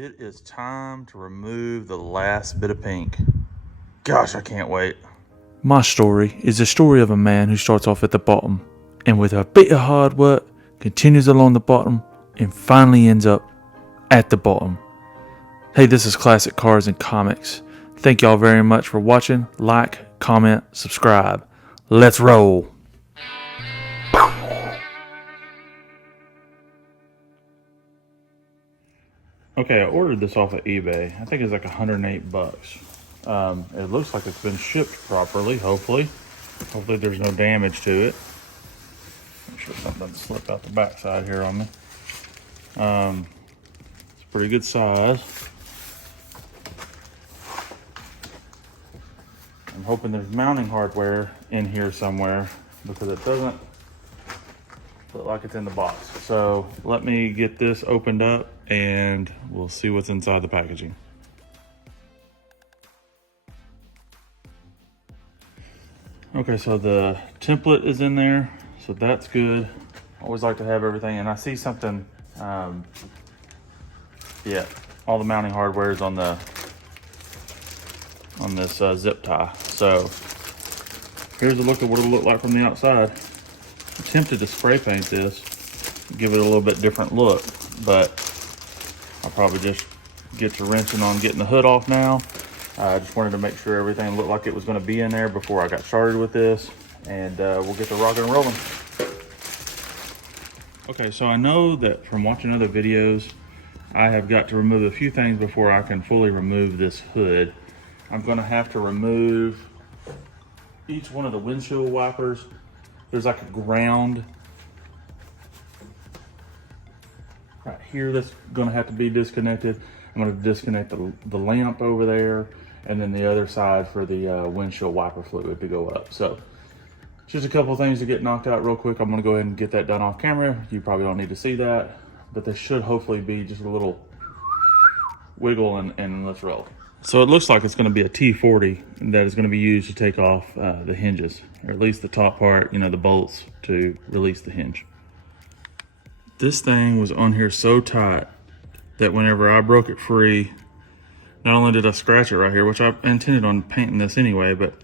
It is time to remove the last bit of pink. Gosh, I can't wait. My story is the story of a man who starts off at the bottom and with a bit of hard work continues along the bottom and finally ends up at the bottom. Hey, this is Classic Cars and Comics. Thank y'all very much for watching. Like, comment, subscribe. Let's roll. Okay, I ordered this off of eBay. I think it's like $108. It looks like it's been shipped properly, hopefully. Hopefully there's no damage to it. Make sure something doesn't slip out the backside here on me. It's a pretty good size. I'm hoping there's mounting hardware in here somewhere because it doesn't look like it's in the box. So let me get this opened up and we'll see what's inside the packaging. Okay, so the template is in there, so that's good. I always like to have everything, and I see something, yeah, all the mounting hardware is on this zip tie. So here's a look at what it'll look like from the outside. I'm tempted to spray paint this, give it a little bit different look, but I'll probably just get to rinsing on getting the hood off now. I just wanted to make sure everything looked like it was going to be in there before I got started with this, and we'll get to rocking and rolling. Okay, so I know that from watching other videos, I have got to remove a few things before I can fully remove this hood. I'm going to have to remove each one of the windshield wipers. There's like a ground right here that's going to have to be disconnected. I'm going to disconnect the lamp over there, and then the other side for the windshield wiper fluid to go up. So just a couple of things to get knocked out real quick. I'm going to go ahead and get that done off camera. You probably don't need to see that, but there should hopefully be just a little wiggle and let's roll. So it looks like it's going to be a T40 that is going to be used to take off the hinges, or at least the top part, the bolts to release the hinge. This thing was on here so tight that whenever I broke it free, not only did I scratch it right here, which I intended on painting this anyway, but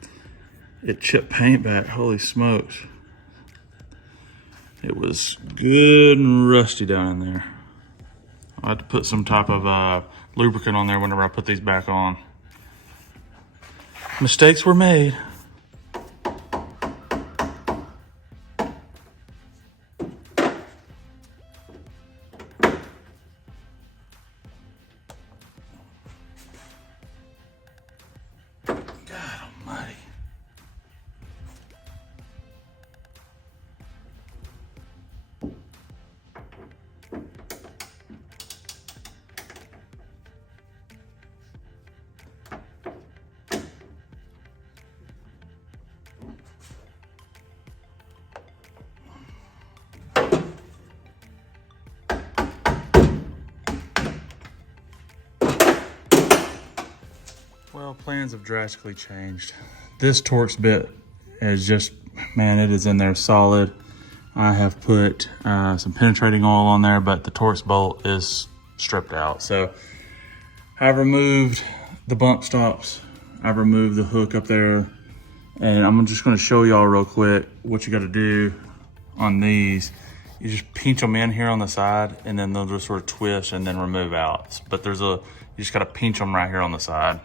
it chipped paint back. Holy smokes. It was good and rusty down in there. I had to put some type of lubricant on there whenever I put these back on. Mistakes were made. Well, plans have drastically changed. This Torx bit is just, man, it is in there solid. I have put some penetrating oil on there, but the Torx bolt is stripped out. So I've removed the bump stops. I've removed the hook up there. And I'm just gonna show y'all real quick what you gotta do on these. You just pinch them in here on the side, and then they'll just sort of twist and then remove out. But you just gotta pinch them right here on the side.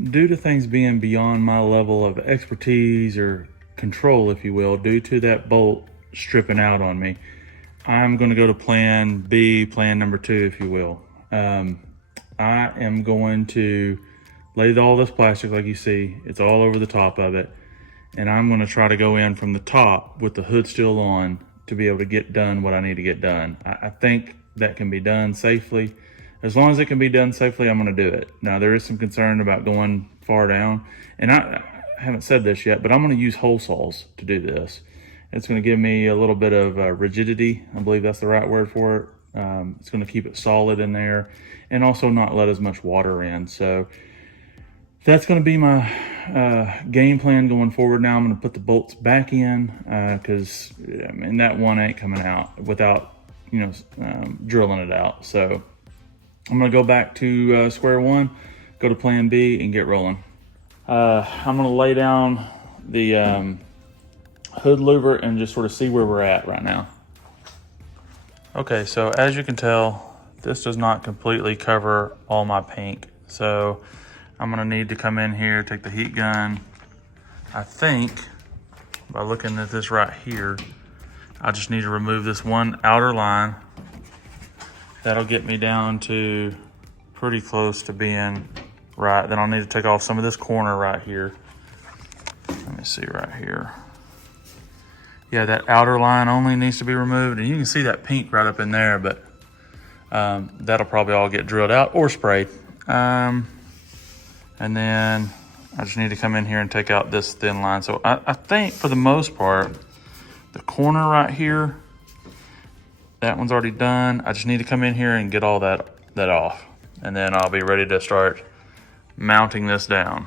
Due to things being beyond my level of expertise or control, if you will, due to that bolt stripping out on me, I'm going to go to plan B, plan number 2, if you will. I am going to lay all this plastic like you see. It's all over the top of it. And I'm going to try to go in from the top with the hood still on to be able to get done what I need to get done. I think that can be done safely. As long as it can be done safely, I'm going to do it. Now, there is some concern about going far down. And I haven't said this yet, but I'm going to use hole saws to do this. It's going to give me a little bit of rigidity. I believe that's the right word for it. It's going to keep it solid in there and also not let as much water in. So that's going to be my game plan going forward. Now I'm going to put the bolts back in because that one ain't coming out without drilling it out. So I'm gonna go back to square one, go to plan B and get rolling. I'm gonna lay down the hood louver and just sort of see where we're at right now. Okay, so as you can tell, this does not completely cover all my pink. So I'm gonna need to come in here, take the heat gun. I think by looking at this right here, I just need to remove this one outer line. That'll get me down to pretty close to being right. Then I'll need to take off some of this corner right here. Let me see right here. Yeah, that outer line only needs to be removed. And you can see that pink right up in there, but that'll probably all get drilled out or sprayed. And then I just need to come in here and take out this thin line. So I think for the most part, the corner right here, that one's already done. I just need to come in here and get all that off. And then I'll be ready to start mounting this down.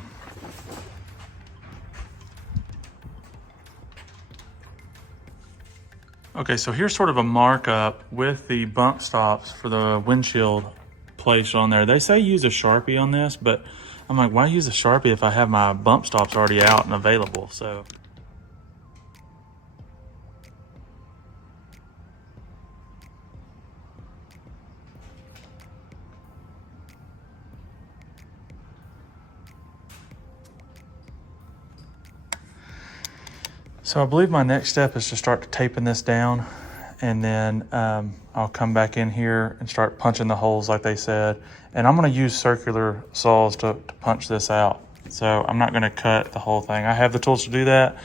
Okay, so here's sort of a markup with the bump stops for the windshield placed on there. They say use a Sharpie on this, but I'm like, why use a Sharpie if I have my bump stops already out and available? So I believe my next step is to start taping this down, and then I'll come back in here and start punching the holes like they said. And I'm gonna use circular saws to punch this out. So I'm not gonna cut the whole thing. I have the tools to do that,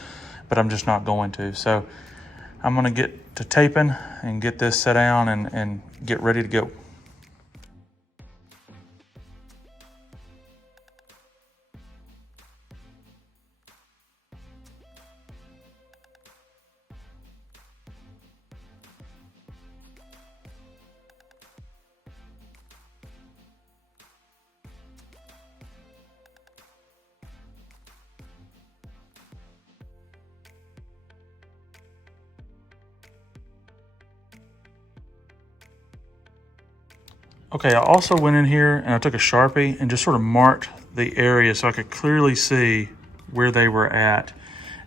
but I'm just not going to. So I'm gonna get to taping and get this set down and get ready to go. Okay, I also went in here and I took a Sharpie and just sort of marked the area so I could clearly see where they were at.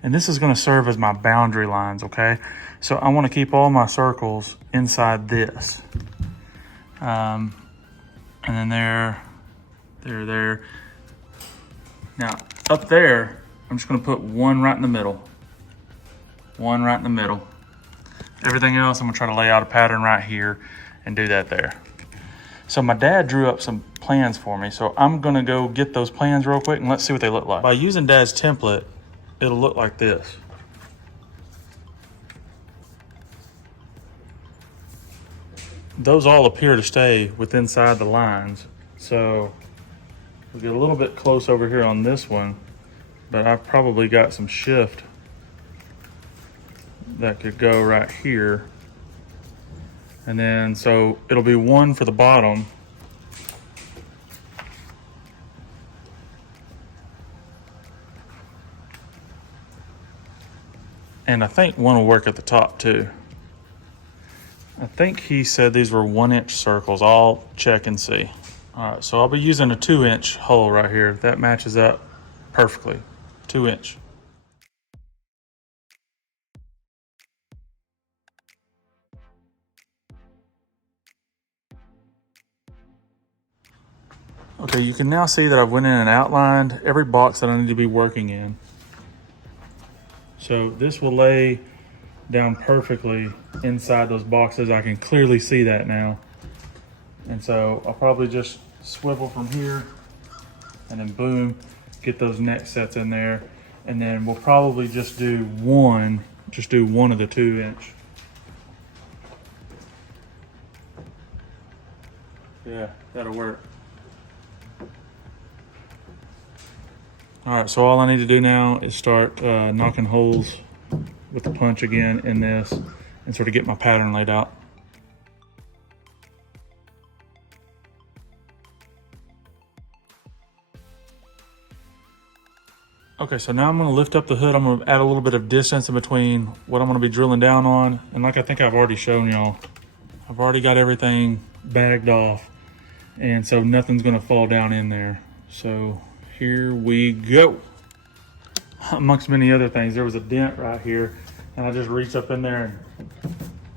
And this is gonna serve as my boundary lines, okay? So I wanna keep all my circles inside this. And then there. Now, up there, I'm just gonna put one right in the middle. One right in the middle. Everything else, I'm gonna try to lay out a pattern right here and do that there. So my dad drew up some plans for me, so I'm gonna go get those plans real quick and let's see what they look like. By using Dad's template, it'll look like this. Those all appear to stay within inside the lines. So we'll get a little bit close over here on this one, but I've probably got some shift that could go right here. And then, so it'll be one for the bottom. And I think one will work at the top too. I think he said these were 1-inch circles. I'll check and see. All right, so I'll be using a 2-inch hole right here. That matches up perfectly, 2-inch. Okay, you can now see that I've went in and outlined every box that I need to be working in. So this will lay down perfectly inside those boxes. I can clearly see that now. And so I'll probably just swivel from here and then boom, get those next sets in there. And then we'll probably just do one of the 2-inch. Yeah, that'll work. All right, so all I need to do now is start knocking holes with the punch again in this and sort of get my pattern laid out. Okay, so now I'm gonna lift up the hood. I'm gonna add a little bit of distance in between what I'm gonna be drilling down on. And like I think I've already shown y'all, I've already got everything bagged off. And so nothing's gonna fall down in there. So here we go. Amongst many other things, there was a dent right here, and I just reached up in there and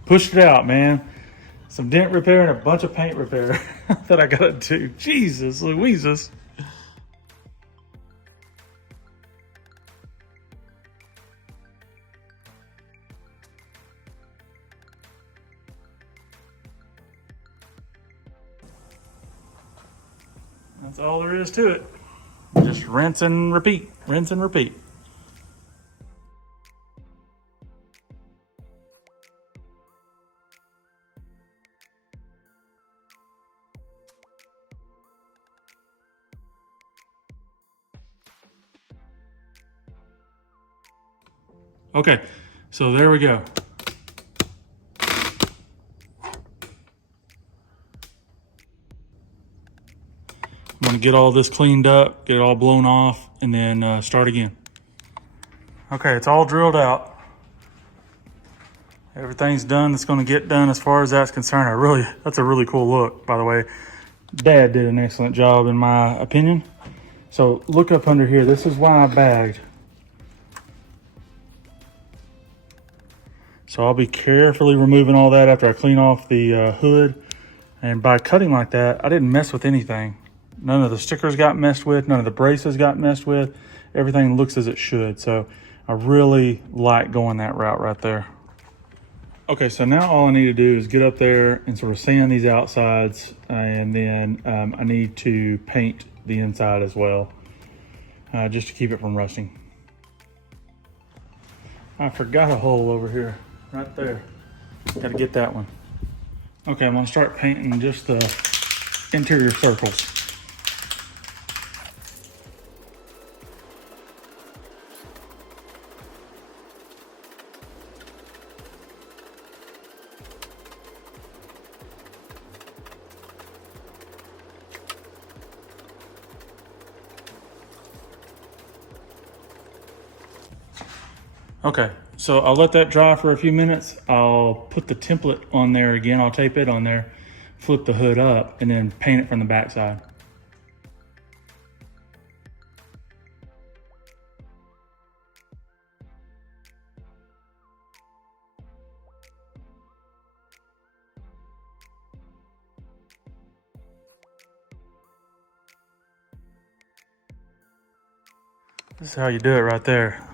pushed it out, man. Some dent repair and a bunch of paint repair that I gotta do. Jesus Louises. That's all there is to it. Just rinse and repeat, rinse and repeat. Okay, so there we go. I'm gonna get all this cleaned up, get it all blown off, and then start again. Okay, it's all drilled out. Everything's done that's gonna get done as far as that's concerned. That's a really cool look, by the way. Dad did an excellent job in my opinion. So look up under here, this is why I bagged. So I'll be carefully removing all that after I clean off the hood. And by cutting like that, I didn't mess with anything. None of the stickers got messed with. None of the braces got messed with. Everything looks as it should. So I really like going that route right there. Okay, so now all I need to do is get up there and sort of sand these outsides. And then I need to paint the inside as well, just to keep it from rusting. I forgot a hole over here, right there. Got to get that one. Okay, I'm gonna start painting just the interior circles. Okay, so I'll let that dry for a few minutes. I'll put the template on there again. I'll tape it on there, flip the hood up, and then paint it from the backside. This is how you do it right there.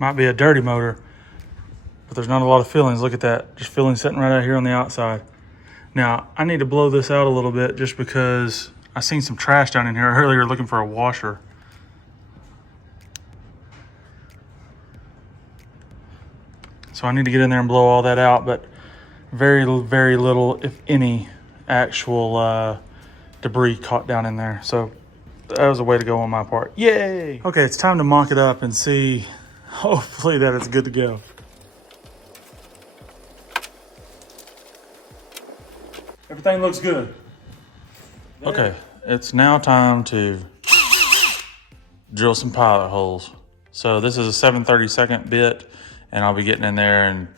Might be a dirty motor, but there's not a lot of fillings. Look at that, just fillings sitting right out here on the outside. Now, I need to blow this out a little bit just because I seen some trash down in here earlier looking for a washer. So I need to get in there and blow all that out, but very, very little, if any, actual debris caught down in there. So that was a way to go on my part. Yay! Okay, it's time to mock it up and see, hopefully, that it's good to go. Everything looks good. Okay, it's now time to drill some pilot holes. So this is a 7/32 bit, and I'll be getting in there and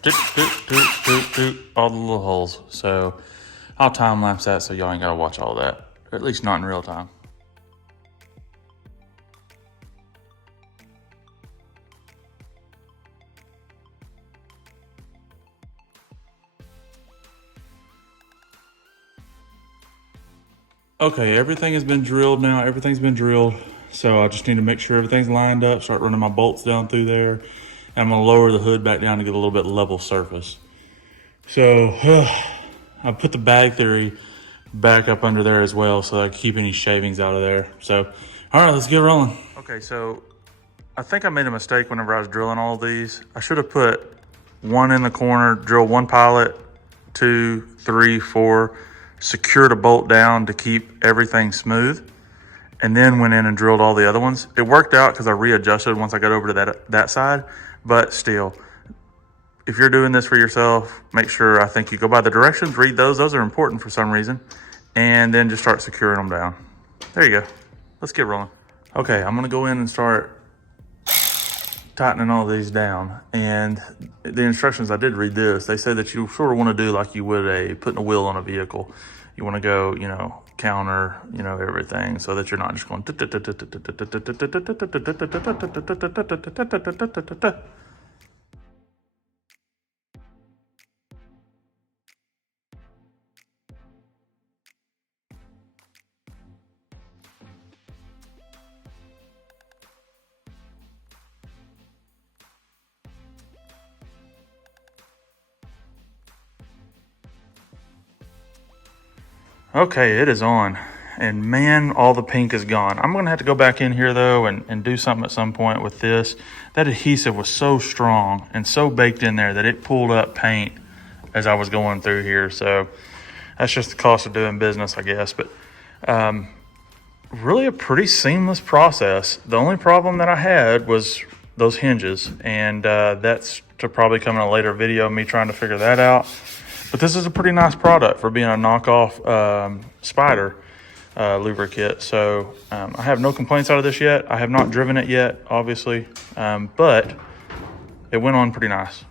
all the little holes. So I'll time lapse that so y'all ain't gotta watch all that, or at least not in real time. Okay, everything has been drilled now. Everything's been drilled. So I just need to make sure everything's lined up, start running my bolts down through there. And I'm gonna lower the hood back down to get a little bit level surface. So I put the bag theory back up under there as well so that I keep any shavings out of there. So, all right, let's get rolling. Okay, so I think I made a mistake whenever I was drilling all these. I should have put one in the corner, drill one pilot, 2, 3, 4, secured a bolt down to keep everything smooth, and then went in and drilled all the other ones. It worked out because I readjusted once I got over to that side, but still, if you're doing this for yourself, make sure, I think you go by the directions, read those are important for some reason, and then just start securing them down. There you go. Let's get rolling. Okay, I'm gonna go in and start tightening all these down, and the instructions, I did read this. They say that you sort of want to do like you would putting a wheel on a vehicle. You want to go, counter, everything, so that you're not just going. Okay, it is on. And man, all the pink is gone. I'm going to have to go back in here though and do something at some point with this. That adhesive was so strong and so baked in there that it pulled up paint as I was going through here. So that's just the cost of doing business, I guess. But really a pretty seamless process. The only problem that I had was those hinges. And that's to probably come in a later video, me trying to figure that out. But this is a pretty nice product for being a knockoff Spider louver kit. So I have no complaints out of this yet. I have not driven it yet, obviously, but it went on pretty nice.